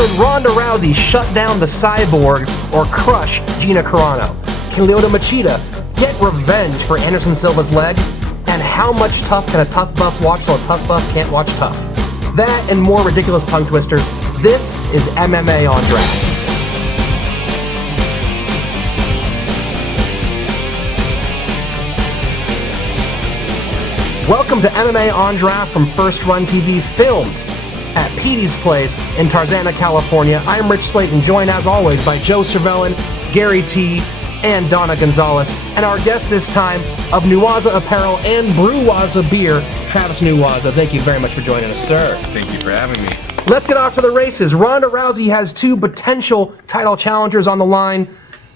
Should Ronda Rousey shut down the Cyborg or crush Gina Carano? Can Lyoto Machida get revenge for Anderson Silva's leg? And how much tough can a tough buff watch while a tough buff can't watch tough? That and more ridiculous tongue twisters. This is MMA on Draft. Welcome to MMA on Draft from First Run TV, filmed at Petey's Place in Tarzana, California. I'm Rich Slaton, joined as always by Joe Cervelin, Gary T, and Dawna Gonzales. And our guest this time of Nuwaza Apparel and Brewwaza Beer, Travis Nuwaza. Thank you very much for joining us, sir. Thank you for having me. Let's get off to the races. Ronda Rousey has two potential title challengers on the line.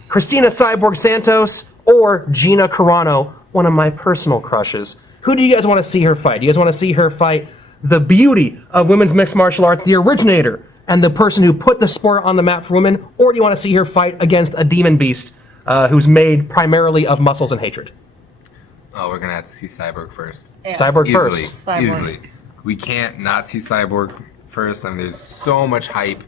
Christina Cyborg Santos or Gina Carano, one of my personal crushes. Who do you guys want to see her fight? Do you guys want to see her fight the beauty of women's mixed martial arts, the originator, and the person who put the sport on the map for women? Or do you want to see her fight against a demon beast who's made primarily of muscles and hatred? Oh, we're going to have to see Cyborg first. Yeah. Cyborg Easily. first. Cyborg. Easily. We can't not see Cyborg first. I mean, there's so much hype.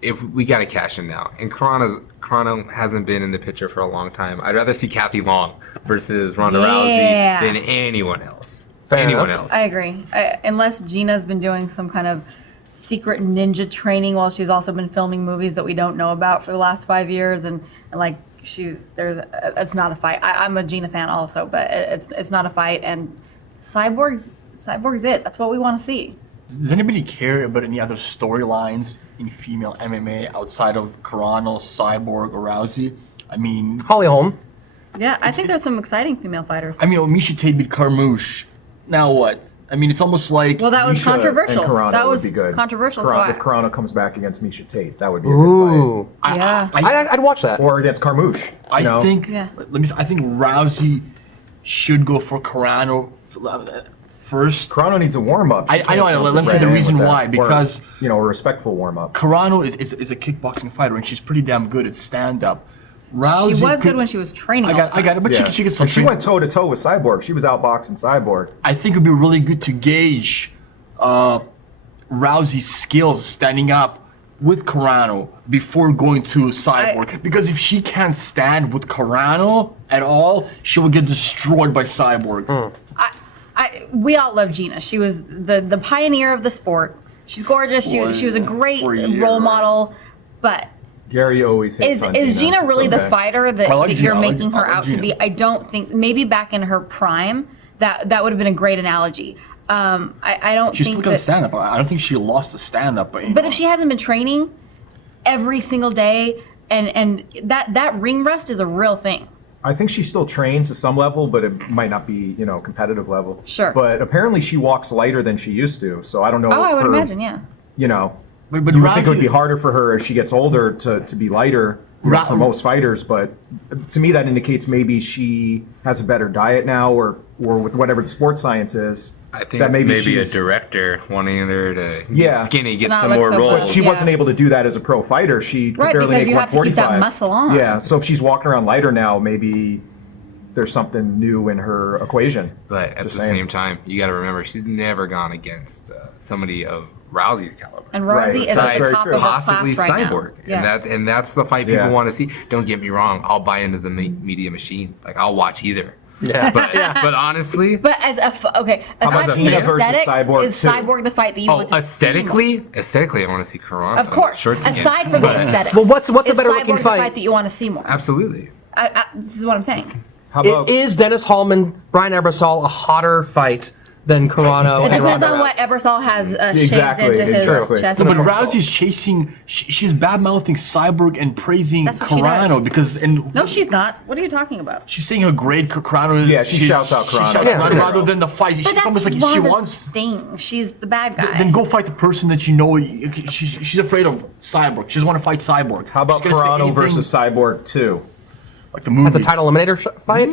If we got to cash in now. And Carano hasn't been in the picture for a long time. I'd rather see Kathy Long versus Ronda Rousey than anyone else. I agree. Unless Gina's been doing some kind of secret ninja training while she's also been filming movies that we don't know about for the last 5 years, and like it's not a fight. I'm a Gina fan also, but it's not a fight. And Cyborg's it. That's what we want to see. Does anybody care about any other storylines in female MMA outside of Carano, Cyborg, or Rousey? I mean, Holly Holm. Yeah, I think there's some exciting female fighters. I mean, Misha Tate beat Carmouche. Now what? I mean, it's almost like... Well, that was Misha controversial. And Carano That was would be good. controversial. If Carano comes back against Misha Tate, that would be a good fight. Yeah. I'd watch that. Or against Carmouche. I think Rousey should go for Carano first. Carano needs a warm-up. I know. Let me tell you the reason why. Because a respectful warm-up. Carano is a kickboxing fighter, and she's pretty damn good at stand-up. Rousey she was good when she was training. I got it, but she gets some. She went toe-to-toe with Cyborg. She was outboxing Cyborg. I think it would be really good to gauge Rousey's skills standing up with Carano before going to Cyborg. Because if she can't stand with Carano at all, she will get destroyed by Cyborg. We all love Gina. She was the pioneer of the sport. She's gorgeous. She was a great role model. But Gary always hates on Gina. Is Gina really the fighter that you're making her out to be? Gina. I don't think. Maybe back in her prime, that would have been a great analogy. I don't She's think still got stand-up. I don't think she lost the stand-up. But if she hasn't been training every single day, and that ring rust is a real thing. I think she still trains to some level, but it might not be, competitive level. Sure. But apparently she walks lighter than she used to, so I don't know. Oh, I would imagine, yeah. But you would think it would be harder for her as she gets older to be lighter for most fighters, but to me that indicates maybe she has a better diet now, or with whatever the sports science is. I think that maybe a director wanting her to get skinny, get some more roles. But she wasn't able to do that as a pro fighter. She could barely make 145. Because you have to keep that muscle on. Yeah, so if she's walking around lighter now, maybe there's something new in her equation. But at the same time, you got to remember, she's never gone against somebody of Rousey's caliber. And Rousey is at the top of the possibly class right Cyborg. now. Yeah. And that's the fight people want to see. Don't get me wrong, I'll buy into the media machine. Like, I'll watch either. Yeah. But honestly... But aside from aesthetics, is Cyborg the fight that you want to see? Aesthetically, I want to see Carano. Of course. Aside from the aesthetics. Well, what's a better looking fight? Is Cyborg the fight fight that you want to see more? Absolutely. This is what I'm saying. Is Dennis Hallman, Brian Ebersol a hotter fight than Carano? It depends on what Ebersol has shaved into his chest. No, but Rousey's chasing. She's bad-mouthing Cyborg and praising Carano because. No, she's not. What are you talking about? She's saying how great Carano is. Yeah, she shouts out Carano. She shouts out rather than the fight. But she's that's almost like Ronda's she wants. thing. She's the bad guy. Then go fight the person that you know. She's afraid of Cyborg. She doesn't want to fight Cyborg. How about Carano versus Cyborg 2? Like the movie. As a title eliminator fight?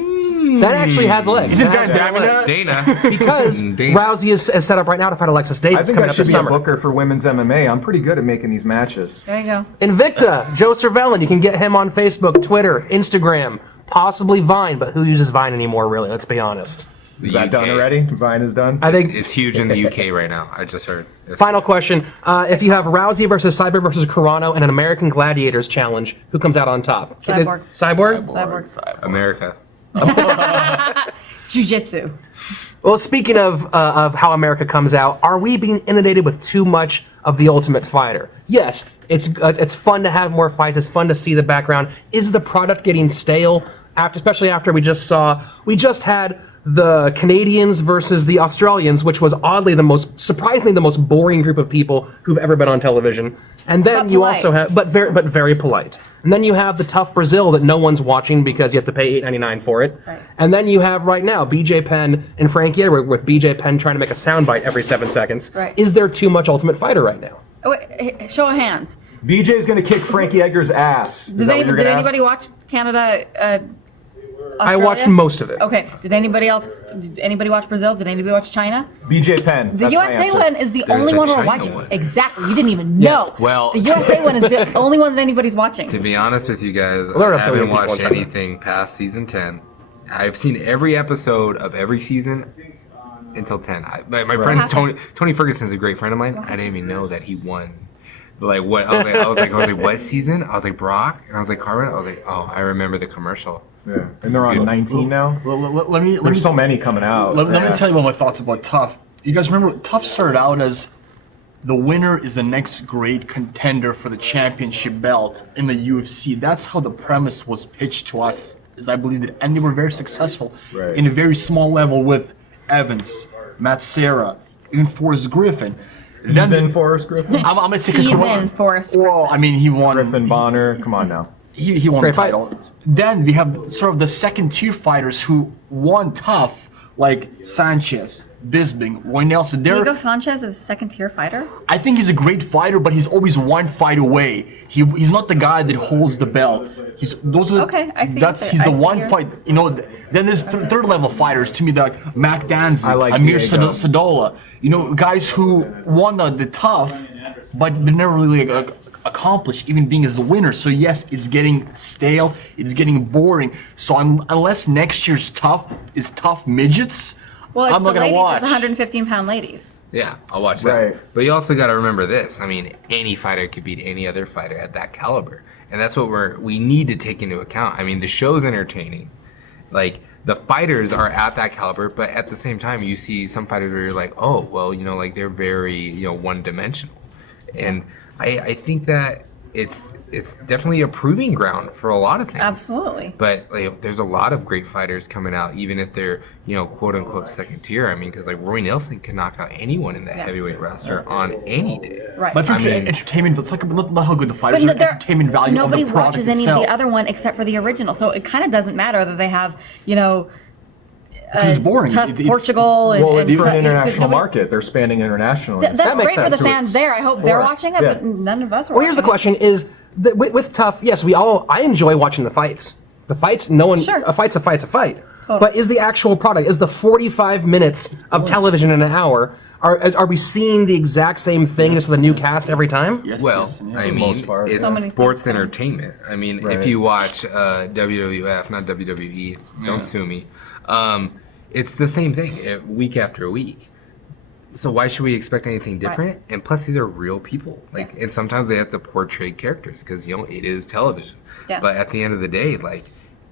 That actually has legs. Isn't Dana? Because Rousey is set up right now to fight Alexis Davis. I think I should be a booker for women's MMA. I'm pretty good at making these matches. There you go. Invicta, Joe Cervelin. You can get him on Facebook, Twitter, Instagram, possibly Vine, but who uses Vine anymore, really? Let's be honest. Is that done already? Vine is done? I think It's huge in the UK right now. I just heard. Final question. If you have Rousey versus Cyborg versus Carano in an American Gladiators challenge, who comes out on top? Cyborg. Cyborg? America. Jiu-jitsu. Well, speaking of how America comes out, are we being inundated with too much of the Ultimate Fighter? Yes, it's fun to have more fights. It's fun to see the background. Is the product getting stale? Especially after we just had the Canadians versus the Australians, which was surprisingly the most boring group of people who've ever been on television. And then But you polite. also have, but very polite. And then you have the tough Brazil that no one's watching because you have to pay $8.99 for it. Right. And then you have right now BJ Penn and Frankie Edward with BJ Penn trying to make a soundbite every 7 seconds. Right. Is there too much Ultimate Fighter right now? Oh, wait, show of hands. BJ's going to kick Frankie Edgar's ass. Did anybody watch Canada? I Australia? watched most of it. Okay. Did anybody watch Brazil? Did anybody watch China? BJ Penn. The That's my USA answer. one is the There's only the one we're China watching. one. Exactly. You didn't even know. Well- the USA one is the only one that anybody's watching. To be honest with you guys, Learn I a billion haven't people watched in China. anything past season 10. I've seen every episode of every season until 10. My friend's Tony Ferguson's a great friend of mine. I didn't even know that he won. Like what? I was like, what season? I was like Brock, and I was like Carmen. I was like, oh, I remember the commercial. Yeah. And they're on 19 now. Let me There's so many coming out. Let Yeah. me tell you about my thoughts about Tough. You guys remember Tough started out as the winner is the next great contender for the championship belt in the UFC. That's how the premise was pitched to us, as I believe it, and they were very successful Right. in a very small level with Evans, Matt Serra, even Forrest Griffin. Then Forrest Griffin. I'm gonna say because Even Forrest Well, I mean, he won. Griffin Bonner. Come on now. He won Great the fight. title. Then we have sort of the second tier fighters who won Tough, like Sanchez, Bisping, Roy Nelson. Diego Sanchez is a second-tier fighter. I think he's a great fighter, but he's always one fight away. He's not the guy that holds the belt. He's Okay, I see That's what he's the I see one here. fight. You know. Then there's third level fighters to me, like Mac Danzig, I like Amir Diego. Sadola. You know, guys who won the Tough, but they never really accomplished even being as a winner. So yes, it's getting stale. It's getting boring. So unless next year's Tough is Tough midgets. Well, it's I'm not the gonna ladies. watch. It's 115-pound ladies. Yeah, I'll watch that. Right. But you also got to remember this. I mean, any fighter could beat any other fighter at that caliber, and that's what we need to take into account. I mean, the show's entertaining, like the fighters are at that caliber, but at the same time, you see some fighters where you're like, oh, well, you know, like they're very one-dimensional, and I think that it's definitely a proving ground for a lot of things. Absolutely. But there's a lot of great fighters coming out, even if they're quote unquote second tier. I mean, because like Roy Nelson can knock out anyone in the heavyweight roster on any day. Right. But for I mean- entertainment, it's like not how good the fighters But are. Entertainment value nobody of the product watches any itself. of the other one except for the original. So it kind of doesn't matter that they have, it's boring. Tough It's- Portugal. And, Well, it's and for an tough- international nobody- market. They're expanding internationally. That's That makes great for the sense. fans there. I hope they're Sure. watching it, Yeah. but none of us are Well, here's the watching question: is that with Tough? Yes, I enjoy watching the fights. The fights, no one. Sure. A fight's a fight's a fight. Totally. But is the actual product? Is the 45 minutes of television in an hour? Are we seeing the exact same thing as the new cast every time? Yes, Well, yes, yes. I the mean, most part. it's So many sports things. entertainment. I mean, Right. if you watch WWF, not WWE, don't sue me. It's the same thing week after week. So why should we expect anything different? And plus, these are real people. Like, Yes. and sometimes they have to portray characters because it is television. Yeah. But at the end of the day, like,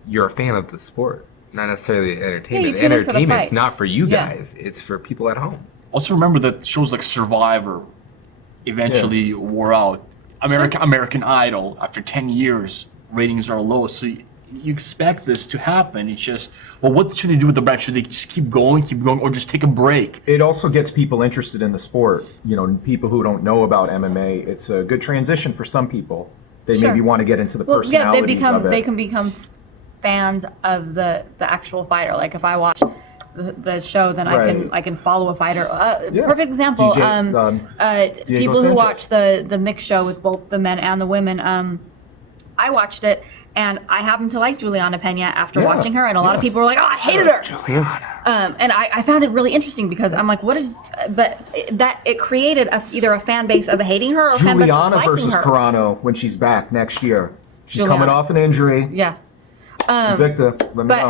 you're a fan of the sport, not necessarily the entertainment. you tune in for the Entertainment's fights. not for you Yeah. guys; it's for people at home. Also remember that shows like Survivor eventually wore out. American Idol, after 10 years, ratings are low. So you expect this to happen. It's just, well, what should they do with the brand? Should they just keep going, or just take a break? It also gets people interested in the sport. People who don't know about MMA. It's a good transition for some people. They Sure. maybe want to get into the Well, yeah, personalities of it. they can become fans of the actual fighter. Like if I watch the show, then Right. I can follow a fighter. Yeah. Perfect example. Diego People who Sanchez. watch the mixed show with both the men and the women. I watched it, and I happen to like Juliana Pena after Yeah. watching her, and a lot of people were like, "Oh, I hated her." And I found it really interesting because I'm like, but it created either a fan base of hating her or a fan base of Juliana liking versus her. Carano when she's back next year. She's Juliana. coming off an injury. Yeah. Invicta, let me But know.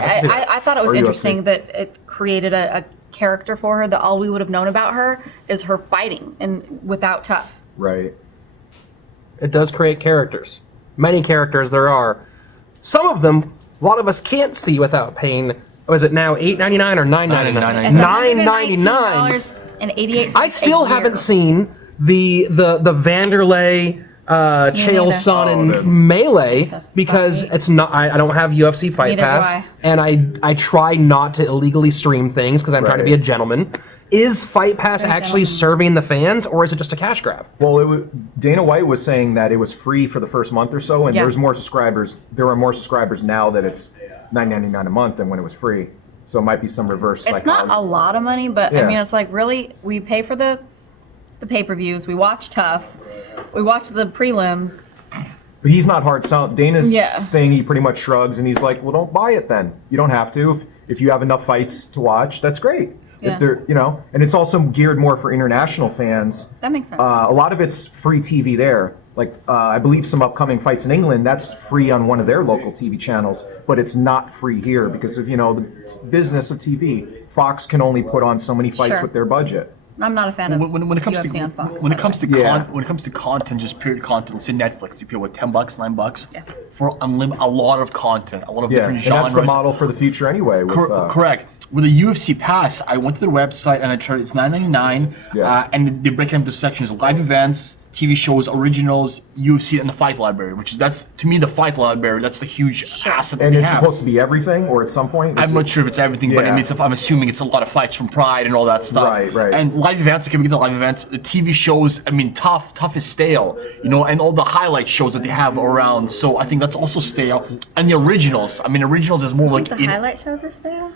I thought it was Or UFC. interesting that it created a character for her that all we would have known about her is her fighting and without Tough. Right. It does create characters. Many characters there are. Some of them, a lot of us can't see without paying. Was it now $8.99 or $9.99? $9.99. $9.88. I still haven't seen the Vanderlei Chael neither. Sonnen the- melee because fight. it's not. I don't have UFC Fight Neither do Pass, I. and I try not to illegally stream things because I'm trying to be a Right. gentleman. Is Fight Pass Very actually gentleman. serving the fans, or is it just a cash grab? Well, Dana White was saying that it was free for the first month or so, and Yeah. there's more subscribers. There are more subscribers now that it's $9.99 a month than when it was free. So it might be some reverse It's psychology. not a lot of money, but I Yeah. mean, it's like really, we pay for the pay-per-views, we watch Tough, we watch the prelims. But he's not hard selling. Dana's Yeah. thing, he pretty much shrugs and he's like, "Well, don't buy it then. You don't have to. If you have enough fights to watch, that's great." Yeah. If they're, and it's also geared more for international fans. That makes sense. A lot of it's free TV there. Like, I believe some upcoming fights in England, that's free on one of their local TV channels, but it's not free here because of, the business of TV. Fox can only put on so many fights Sure. with their budget. I'm not a fan of When it comes UFC to on Fox. when it comes to Yeah. when it comes to content, just period content. Let's say Netflix, you pay what, $10, $9 Yeah. for a lot of content, a lot of Yeah, different and genres. that's the model for the future anyway. With, Correct. With the UFC Pass, I went to their website and I tried. It's $9.99, Yeah. and they break it into sections: live events, TV shows, originals, UFC, and the Fight Library. That's to me the Fight Library. That's the huge asset that And they it's have. supposed to be everything, or at some point? I'm not sure if it's everything, but I Yeah. mean, I'm assuming it's a lot of fights from Pride and all that stuff. Right. And live events, okay, we get the live events. The TV shows, I mean, Tough is stale, and all the highlight shows that they have around. So I think that's also stale. And the originals, originals is more like The highlight shows are stale?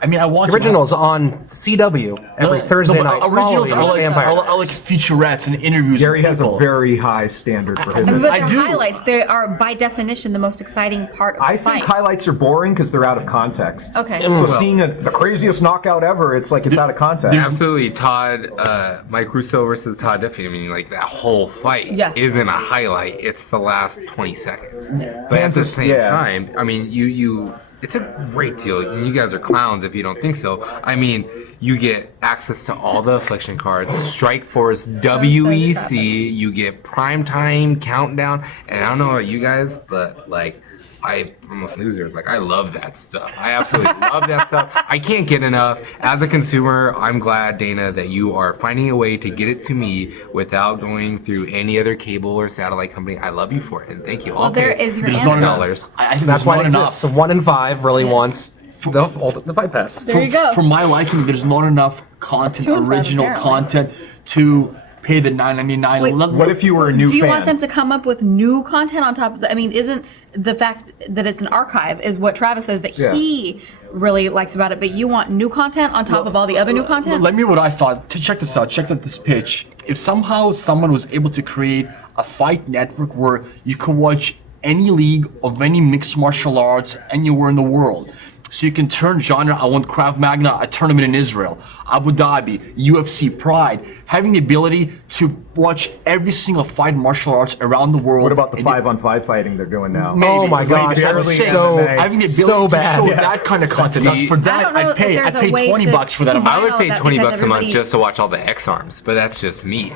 I watch Originals on CW every Thursday night. Originals following are like, Vampire. are like featurettes and interviews. Gary with has a people. very high standard for his. But I they're do. highlights. They are, by definition, the most exciting part of I the think fight. highlights are boring because they're out of context. Okay. So Well- seeing the craziest knockout ever, it's like it's out of context. Absolutely, Mike Russo versus Todd Duffy. Like that whole fight Yeah. isn't a highlight; it's the last 20 seconds. But at the Kansas- same yeah. time, it's a great deal, and you guys are clowns if you don't think so. You get access to all the Affliction cards, Strikeforce, WEC. You get primetime countdown, and I don't know about you guys, but I'm a loser. I love that stuff. I absolutely love that stuff. I can't get enough. As a consumer, I'm glad, Dana, that you are finding a way to get it to me without going through any other cable or satellite company. I love you for it, and thank you. Well, there is your There's answer. not enough. Dollars. I think That's there's why not it enough. exists. So 1 in 5 really wants the Fight Pass. There you go. For my liking, there's not enough content, 2 and 5 original apparently. content to pay the $9.99. Wait, What if you were a new Do you fan? want them to come up with new content on top of that? Isn't the fact that it's an archive is what Travis says that Yeah. he really likes about it, but you want new content on top of all the other new content? Let me what I thought. Check this out. Check out this pitch. If somehow someone was able to create a fight network where you could watch any league of any mixed martial arts anywhere in the world. So you can turn genre. I want Krav Maga, a tournament in Israel, Abu Dhabi, UFC Pride. Having the ability to watch every single fight in martial arts around the world. What about the and 5-on-5 fighting they're doing now? Maybe. Oh my Maybe. gosh, I'm that was saying, so having the ability so to bad. show Yeah. that kind of content. See, For I that, don't know I'd if pay. there's I'd a pay way $20 for that to amount. I would know pay that $20 because a month everybody- just to watch all the X arms, but that's just me.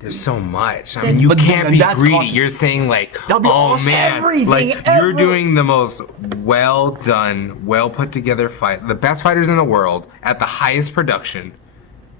There's so much. You But can't then be that's greedy. content. You're saying That'd be oh awesome. man, Everything, you're ever. doing the most well done, well put together fight, the best fighters in the world at the highest production.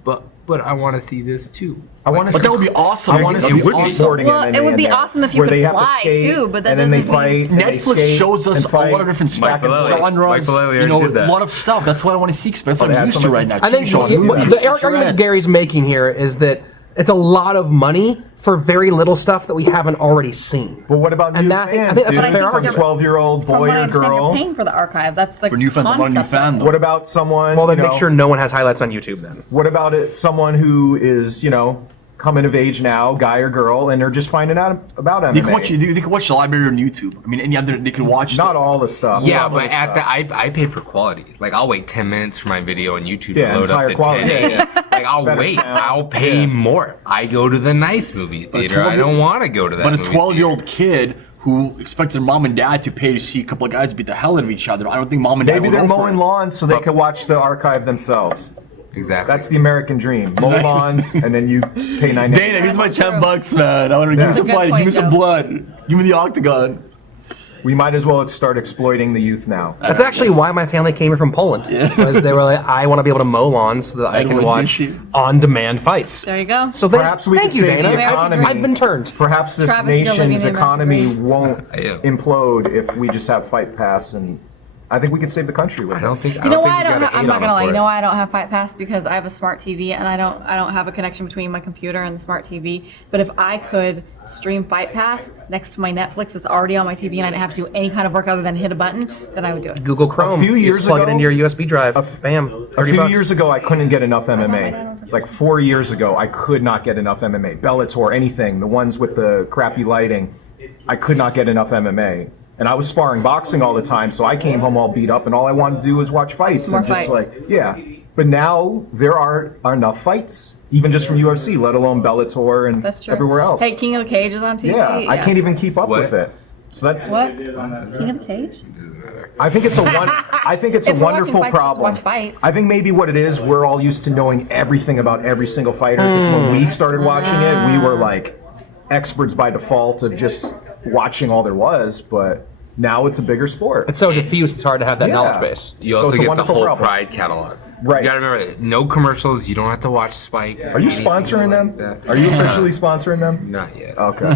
But I want to see this too. I want to. But that would be awesome. I want to It see would be. skateboarding Well, in it would be MMA, awesome if you where could they have to fly, skate, too, but that and then they doesn't mean- fight. and they Netflix skate shows us and a fight. lot of different stuff, Vallely. genres, Mike Vallely already did that. a lot of stuff. That's what I want to see. That's what they I'm had used to some- right now. I think TV shows, the movies, argument featurette. Gary's making here is that it's a lot of money for very little stuff that we haven't already seen. But what about And new that- I fans, think that's dude? what I think Some they're- 12-year-old From boy what I or understand, you're girl. paying for the archive. That's the For new fans, I'm not a new concept. fan, though. What about someone? Well, then you make know, sure no one has highlights on YouTube then. What about someone who is, coming of age now, guy or girl, and they're just finding out about MMA? They could watch the library on YouTube. Any other they could watch. Not all the stuff. Yeah, Some of but the at stuff. I pay for quality. I'll wait 10 minutes for my video on YouTube Yeah, to it's load up higher to quality. 10. Yeah, I'll better wait. sound. I'll pay Yeah. more. I go to the nice movie theater. I don't want to go to that But a movie 12-year-old kid who expect their mom and dad to pay to see a couple of guys beat the hell out of each other. I don't think mom and dad Maybe will they're go for mowing it. lawns so they can watch the archive themselves. Exactly. That's the American dream. Mow lawns, and then you pay $9. Dana, here's my That's true. $10, man. I want to give me some Good fighting, point, give me some Joe. blood, give me the octagon. We might as well start exploiting the youth now. That's actually why my family came here from Poland. Because they were like, I want to be able to mow lawns so that I can watch on-demand fights. There you go. So Perhaps we thank could you, save Dana. the economy. I've been turned. Perhaps this Travis still living nation's in the economy American dream. won't I am. implode if we just have Fight Pass, and I think we could save the country with I it. don't think. You know why I don't? have, I'm not gonna lie. You know why I don't have Fight Pass? Because I have a smart TV and I don't have a connection between my computer and the smart TV. But if I could stream Fight Pass next to my Netflix that's already on my TV and I didn't have to do any kind of work other than hit a button, then I would do it. Google Chrome. few You years just plug ago- it into your USB drive. Bam. A 30 few bucks. years ago, I couldn't get enough MMA. Like 4 years ago, I could not get enough MMA. Bellator, anything, the ones with the crappy lighting, I could not get enough MMA. And I was sparring boxing all the time, so I came home all beat up, and all I wanted to do was watch fights. More and just fights. like, yeah. But now there are enough fights, even just from UFC, let alone Bellator and That's true. everywhere else. Hey, King of the Cage is on TV. Yeah, I can't even keep up What? with it. So that's. What? King of the Cage? I think it's a one. I think it's a If we're watching wonderful fights, just problem. watch fights. I think maybe what it is, we're all used to knowing everything about every single fighter. Because when we started watching it, we were like experts by default of just watching all there was. But now it's a bigger sport. It's so diffuse, it's hard to have that Yeah. knowledge base. You So also it's a get the wonderful whole problem. Pride catalog. Right. You gotta remember that. No commercials. You don't have to watch Spike. Are you sponsoring them? Are you officially sponsoring them? Not yet. Okay.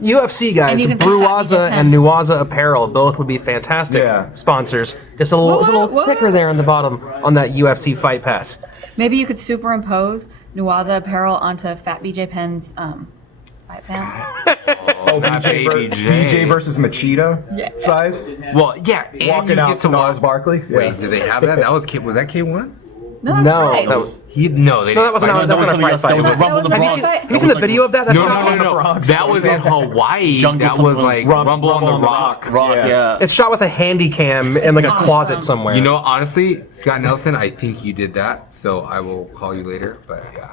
UFC guys, And you can say Bruwaza happy and Nuwaza Apparel both would be fantastic Yeah. sponsors. Just a little What? ticker there on the bottom on that UFC Fight Pass. Maybe you could superimpose Nuwaza apparel onto Fat BJ Penn's fight pants. Oh, Not BJ, Baby J. BJ versus Machida size. Well, yeah. And Walking you out get to to Gnarls watch. Barkley. Wait, did they have that? That was that K1? No, that's No, right. that was No, they no, that didn't. wasn't fight. how that wasn't a Pride That Fight. was a That Rumble was in the a Bronx. fight. Have you seen the video of that? That's No, not- no, no, no. Bronx. That was in Hawaii. Jungle That was something like like Rumble on the Rock. Rock, yeah. It's shot with a handy cam in like a closet somewhere. You know, honestly, Scott Nelson, I think you did that, so I will call you later. But yeah,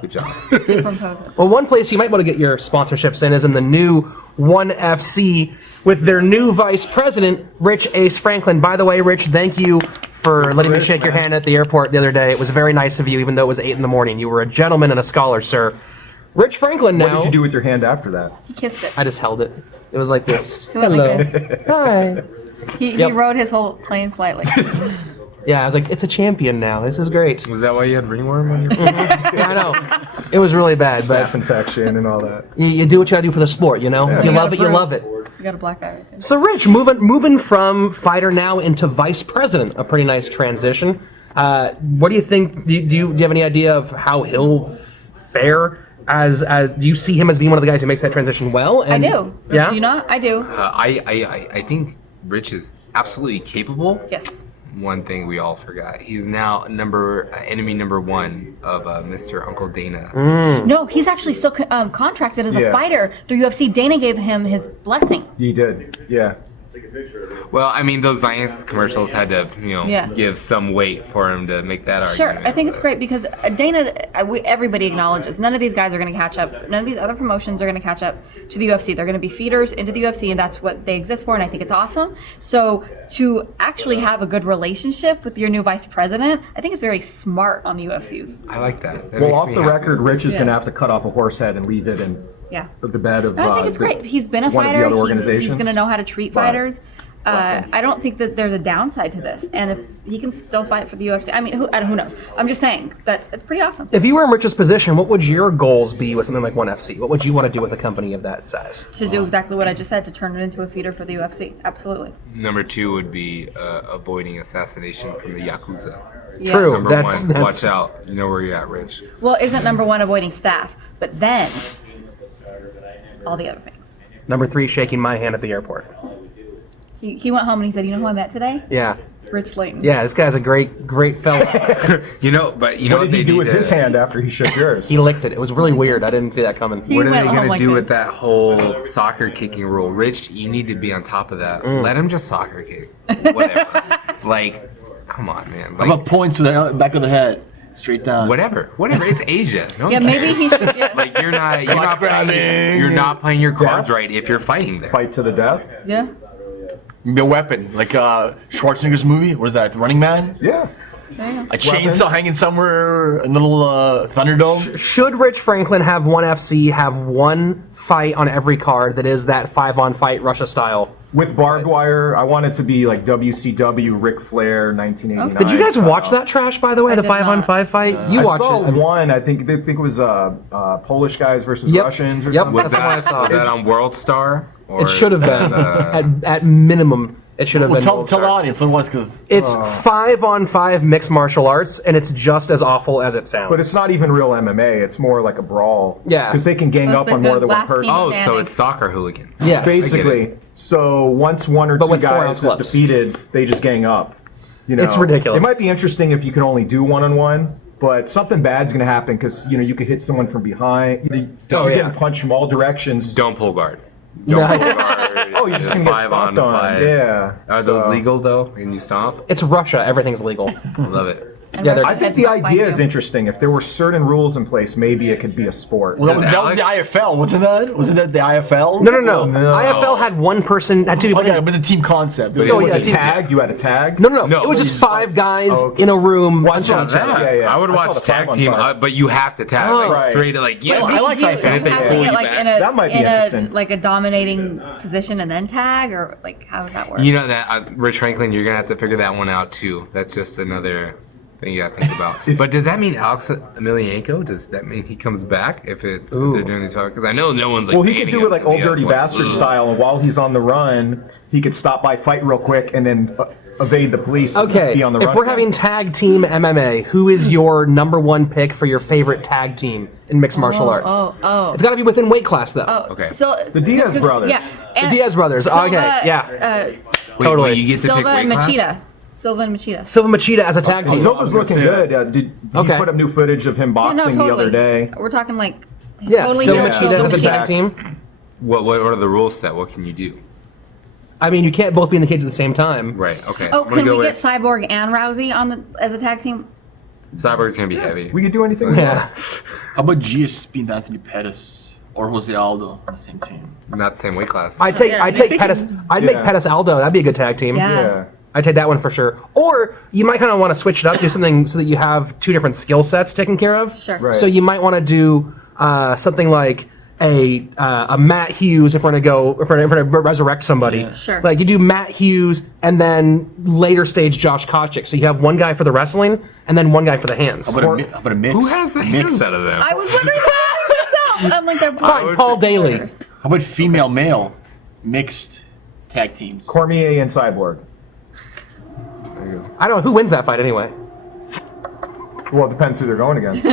good job. Superimpose it. Well, one place you might want to get your sponsorships in is in the new ONE FC with their new vice president, Rich Ace Franklin. By the way, Rich, thank you for letting me Rich, shake your man. hand at the airport the other day. It was very nice of you, even though it was 8 in the morning. You were a gentleman and a scholar, sir. Rich Franklin now. What did you do with your hand after that? He kissed it. I just held it. It was like this. He went Hello. like this. Hi. He Yep. rode his whole plane flight like this. Yeah, I was like, it's a champion now. This is great. Was that why you had ringworm on your Yeah, I know. It was really bad, but Staph infection and all that. you do what you gotta do for the sport, you know? If you You love got it, a you bruise. love it. You got a black eye right there. So, Rich, moving from fighter now into vice president, a pretty nice transition. What do you think? Do you have any idea of how he'll fare? As do you see him as being one of the guys who makes that transition well? I do. Yeah. Do you not? I do. I think Rich is absolutely capable. Yes. One thing we all forgot: he's now enemy number one of Mr. Uncle Dana. No, he's actually still contracted as a Yeah. fighter through UFC. Dana gave him his blessing. He did. Yeah. Well, I mean, those Zions commercials had to, Yeah. give some weight for him to make that Sure, argument. I think it's but- great because Dana, everybody acknowledges none of these guys are going to catch up. None of these other promotions are going to catch up to the UFC. They're going to be feeders into the UFC, and that's what they exist for. And I think it's awesome. So to actually have a good relationship with your new vice president, I think it's very smart on the UFC's. I like that. That Well, makes off me the happy. record, Rich is Yeah. going to have to cut off a horse head and leave it in Yeah. the bed of. No, I think it's the- great. He's been a one of the fighter. other He's organizations. going to know how to treat But- fighters. Bless him. I don't think that there's a downside to this. And if he can still fight for the UFC, I mean, who knows? I'm just saying that it's pretty awesome. If you were in Rich's position, what would your goals be with something like ONE FC? What would you want to do with a company of that size? To do exactly what I just said, to turn it into a feeder for the UFC. Absolutely. Number two would be avoiding assassination from the Yakuza. Yeah. True. Number That's- one, that's- watch out. You know where you're at, Rich. Well, isn't number one avoiding staff, but then all the other things. Number 3, shaking my hand at the airport. He went home and he said, "You know who I met today? Yeah. Rich Slaton." Yeah, this guy's a great fella. But you know What what did they he do need with to- his hand after he shook yours? He licked it. It was really weird. I didn't see that coming. He What are they went home going to like do this. with that whole soccer kicking rule? Rich, you need to be on top of that. Let him just soccer kick. Whatever. Like, come on, man. How Like, about points to the back of the head? Straight down. Whatever. It's Asia. No Yeah, one maybe cares. he should. Yeah. Like you're not grabbing. you're not playing your cards Death. right if you're fighting there. Fight to the death. Yeah. Be a weapon, like Schwarzenegger's movie. What is that? The Running Man? Yeah. A chainsaw hanging somewhere, a little Thunderdome. Should Rich Franklin have one FC have one fight on every card that is that 5-on-5 Russia style? With barbed wire, I want it to be like WCW Ric Flair 1989. Did you guys style. watch that trash, by the way? The did not. 5-on-5 fight? You I watched saw it. one. I think it was Polish guys versus Yep. Russians or Yep. something. That's the one I saw. Was that on World Star? Or It should have is been. that, At minimum, it should have Well, been. tell World the Star. audience what it was, because It's 5-on-5 mixed martial arts, and it's just as awful as it sounds. But it's not even real MMA. It's more like a brawl. Yeah. Because they can gang That's up on the more than one last person. team. Oh, so Standing. it's soccer hooligans. Yes. Basically. So once one or But two with 4 guys ounce is gloves. defeated, they just gang up. You know, It's ridiculous. It might be interesting if you can only do one-on-one, but something bad's going to happen because you could hit someone from behind. You're yeah. getting punched from all directions. Don't pull guard. No. Don't pull guard. Oh, you're just going to get stomped on. Yeah. Are those So- legal though? Can you stomp? It's Russia. Everything's legal. Love it. And Yeah, Russian I think heads the not by idea is you. interesting. If there were certain rules in place, maybe it could be a sport. well, that was Alex- the IFL, wasn't that? Wasn't that the IFL? No. No. IFL had one person, had two people. Oh, yeah, it was a team concept. But Oh, Was yeah, it team- tag? You had a tag? No. No, It was just you- 5 guys Oh, okay. in a room. Well, I punching saw each that. other. Yeah. I would I saw watch the tag 5-on-5. team, but you have to tag. Oh, like right. straight, like yeah. Well, I like Do you IFL. have to pull get you like back. in a That might be in interesting. like a dominating position and then tag, or like how does that work? You know that Rich Franklin, you're gonna have to figure that one out too. That's just another thing you gotta think about. But does that mean Alex Emelianenko? Does that mean he comes back if if they're doing these? Because I know no one's like. Well, he could banning do it him like 'cause Old he has Dirty one. Bastard Ugh. style, and while he's on the run, he could stop by, fight real quick, and then evade the police. Okay, Be on the if run. we're having tag team MMA, who is your number one pick for your favorite tag team in mixed martial arts? Oh. It's got to be within weight class, though. Okay. So The Diaz brothers. Yeah. The Diaz brothers. Silva, Okay, yeah. Wait, Totally. wait, you get to Silva pick weight and class? Machida. Silva and Machida. Silva Machida as a tag team. Silva's looking good. Did Okay. he put up new footage of him boxing the other day? We're talking like Yeah, totally Silva new Machida Silva as a Machida. tag team. What are the rules set? What can you do? I mean, you can't both be in the cage at the same time. Right. Okay. Oh, I'm gonna can go we get with Cyborg and Rousey on as a tag team? Cyborg's gonna be heavy. We could do anything. we Yeah. How about GSP and Anthony Pettis or Jose Aldo on the same team? Not the same weight class. I'd take Pettis. I'd make Yeah. Pettis Aldo. That'd be a good tag team. Yeah. Yeah. I'd take that one for sure. Or you might kind of want to switch it up, do something so that you have 2 different skill sets taken care of. Sure. Right. So you might want to do something like a Matt Hughes if we're gonna resurrect somebody. Yeah. Sure. Like you do Matt Hughes and then later stage Josh Koscheck. So you have one guy for the wrestling and then one guy for the hands. How about a mix? Who has the mix? hands out of them? I was wondering that. I'm like they're Fine, Paul Daly. How about female male mixed tag teams? Cormier and Cyborg. I don't know who wins that fight anyway. Well, it depends who they're going against.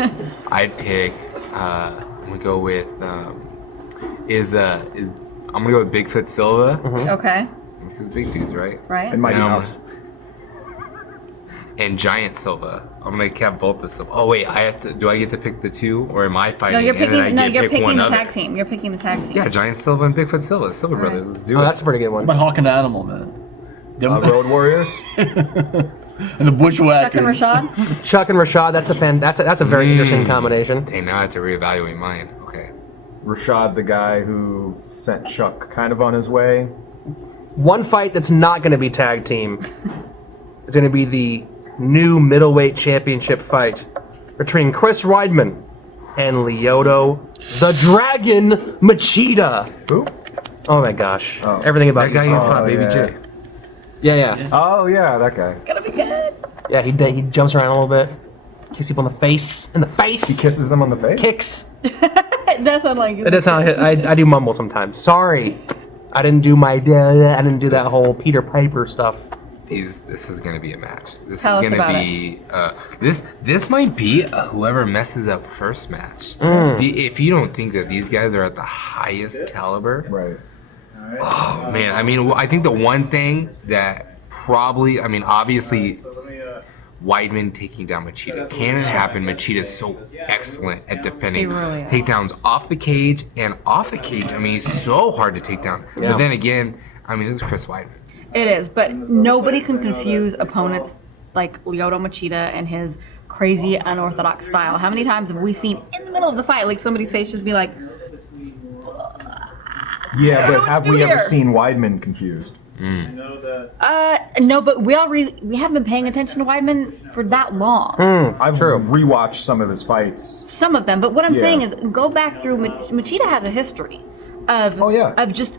I'd pick. I'm gonna go with. I'm gonna go with Bigfoot Silva. Okay. Because big dudes, right? Right. And Mighty Um, Mouse. And Giant Silva. I'm gonna cap both the Silva. Oh wait, do I get to pick the 2, or am I fighting? No, you're and then I picking. No, get you're to pick picking one the other? tag team. You're picking the tag team. Yeah, Giant Silva and Bigfoot Silva, Silva Brothers. Let's do Oh, it. that's a pretty good What one. about Hawk and Animal, man? Them, Road Warriors. and the Bushwhackers. Chuck and Rashad. Chuck and Rashad. That's a very interesting combination. Dang, now I have to reevaluate mine. Okay. Rashad, the guy who sent Chuck kind of on his way. One fight that's not going to be tag team is going to be the new middleweight championship fight between Chris Weidman and Lyoto the Dragon Machida. Who? Oh my gosh. Oh. Everything about That guy who you. fought Baby yeah. J. Yeah. Oh yeah, that guy. Gonna be good. Yeah, he jumps around a little bit. Kicks people in the face. He kisses them on the face. Kicks. That's not like. That's how I do mumble sometimes. Sorry. I didn't do I didn't do that whole Peter Piper stuff. This is gonna be a match. This Tell us is gonna about be this might be a whoever messes up first match. Mm. If you don't think that these guys are at the highest caliber, Right. oh man. I mean, I think the one thing that probably, I mean, obviously, Weidman taking down Machida. Can it happen? Machida's so excellent at defending He really is. takedowns off the cage and off the cage. I mean, he's so hard to take down. Yeah. But then again, I mean, this is Chris Weidman. It is, but nobody can confuse opponents like Lyoto Machida and his crazy unorthodox style. How many times have we seen in the middle of the fight, like somebody's face just be like, Yeah, but what have to do we ever here. seen Weidman confused? no, but we haven't been paying attention to Weidman for that long. I've rewatched some of his fights. Some of them, but what I'm Yeah. saying is go back through, Machida has a history of, of just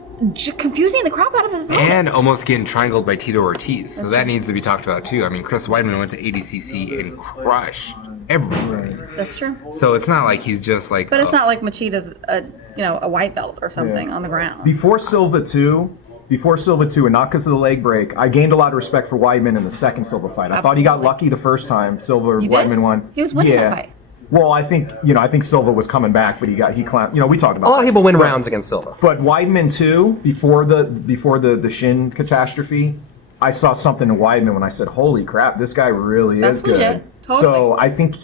confusing the crap out of his opponents. And almost getting triangled by Tito Ortiz. So that needs to be talked about too. I mean, Chris Weidman went to ADCC and crushed everybody. That's true. So it's not like he's just like. But it's not like Machida's a white belt or something on the ground. Before Silva 2, and not because of the leg break, I gained a lot of respect for Weidman in the second Silva fight. I thought he got lucky the first time Silva or You did? Weidman won. He was winning the fight. Well, I think Silva was coming back, but he clamped. We talked about A lot of that. people win rounds against Silva. But Weidman too, before the shin catastrophe, I saw something in Weidman when I said, "Holy crap, this guy really That's is good." legit. Totally. So I think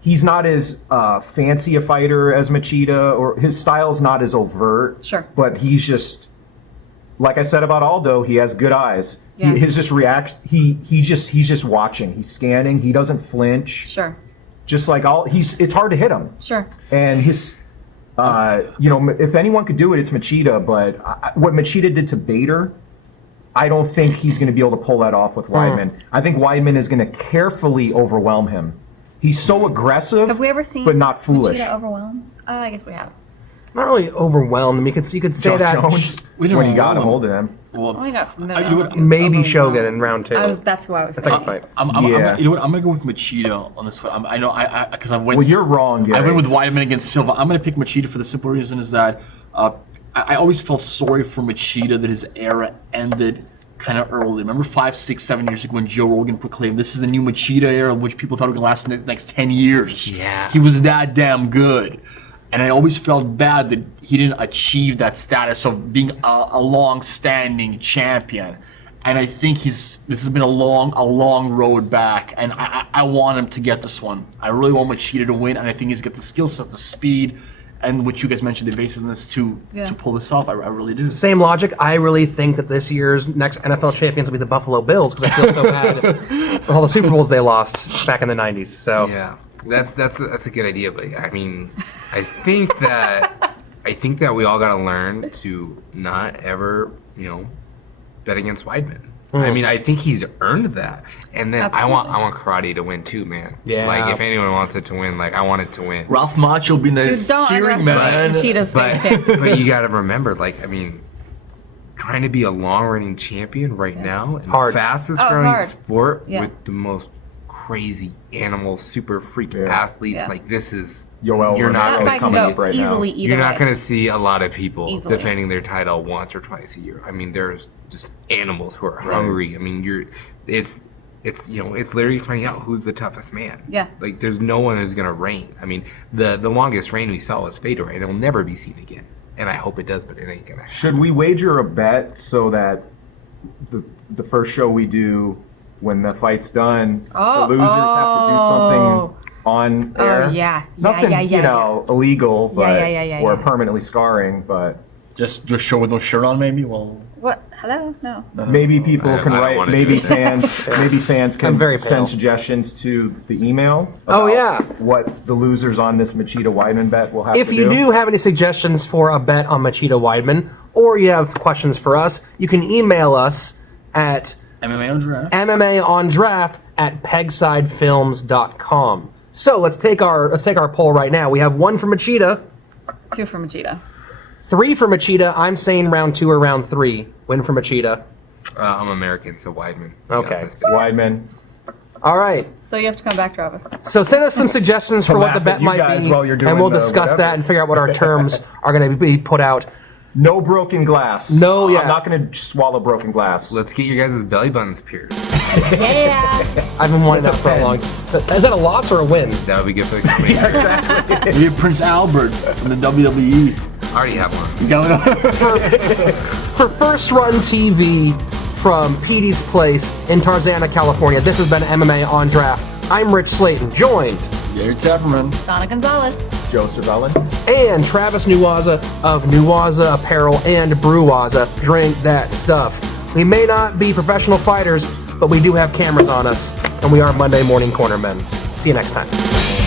he's not as fancy a fighter as Machida, or his style's not as overt. Sure. But he's just, like I said about Aldo, he has good eyes. Yeah. His just react. He's just watching. He's scanning. He doesn't flinch. Sure. Just like it's hard to hit him. Sure. And his, if anyone could do it, it's Machida. But what Machida did to Bader, I don't think he's going to be able to pull that off with Weidman. I think Weidman is going to carefully overwhelm him. He's so aggressive, Have we ever seen but not foolish. Machida overwhelmed? I guess we have. Not really overwhelmed. I mean, you could say John that Jones, We didn't when he got hold a him. hold of him. Well, We got some you know what? maybe Shogun in round 2. That's who I was That's like thinking. a fight. Yeah. You know what? I'm gonna go with Machida on this one. I know because I went. Well, you're wrong, Gary. I went with Weidman against Silva. I'm gonna pick Machida for the simple reason is that I always felt sorry for Machida that his era ended kind of early. Remember 5, 6, 7 years ago when Joe Rogan proclaimed this is the new Machida era, which people thought would last the next 10 years. Yeah. He was that damn good. And I always felt bad that he didn't achieve that status of being a long-standing champion. And I think this has been a long road back, and I want him to get this one. I really want Machida to win, and I think he's got the skill set, the speed, and what you guys mentioned, the evasiveness to pull this off. I really do. Same logic. I really think that this year's next NFL champions will be the Buffalo Bills because I feel so bad for all the Super Bowls they lost back in the 90s. So Yeah, that's a good idea. But I mean, I think that we all got to learn to not ever, bet against Weidman. I mean, I think he's earned that. And then I want karate to win too, man. Yeah. Like if anyone wants it to win, like I want it to win. Ralph Macchio being the Dude, don't cheering man. underestimate Machida's But face kicks. but you got to remember, like I mean, trying to be a long-running champion right now in Hard. the fastest Oh, growing hard. sport Yeah. with the most crazy animal, super freak Yeah. athletes, Yeah. like this is Yoel you're not That gonna fight coming can up go right now. easily either you're not way. going to see a lot of people Easily. defending their title once or twice a year. I mean, there's just animals who are hungry. I mean, it's literally finding out who's the toughest man. Yeah. Like there's no one who's going to reign. I mean, the longest reign we saw was Fedor, and it'll never be seen again. And I hope it does, but it ain't gonna happen. Should we wager a bet so that the first show we do, when the fight's done, the losers have to do something on air? yeah. Nothing, illegal, but yeah. or permanently scarring, but Just show with no shirt on, maybe. Well, What? Hello? No. maybe people I can don't write. wanna do Maybe that. fans I'm can very send pale. suggestions to the email. Oh, about yeah. What the losers on this Machida Weidman bet will have if to you do have any suggestions for a bet on Machida Weidman, or you have questions for us, you can email us at MMA on draft. MMAondraft@pegsidefilms.com. So let's take our poll right now. We have 1 for Machida, 2 for Machida. 3 for Machida. I'm saying round 2 or round 3. Win for Machida. I'm American, so Weidman. Okay. Weidman. All right. So you have to come back, Travis. So send us some suggestions for To what the laugh bet at you might guys be, while you're doing and we'll the discuss whatever. that and figure out what our terms are going to be put out. No broken glass. No, yeah. I'm not going to swallow broken glass. Let's get your guys' belly buttons pierced. Yeah. I've been wanting that It's a for a pen. long. Is that a loss or a win? That would be good for the company. Maybe Prince Albert from the WWE. I already have one. For First Run TV from Petey's Place in Tarzana, California, this has been MMA on Draft. I'm Rich Slaton, joined Gary Teperman. Dawna Gonzales. Joe Cervelin. and Travis Nuwaza of Nuwaza Apparel and Brewwaza. Drink that stuff. We may not be professional fighters, but we do have cameras on us, and we are Monday Morning Cornermen. See you next time.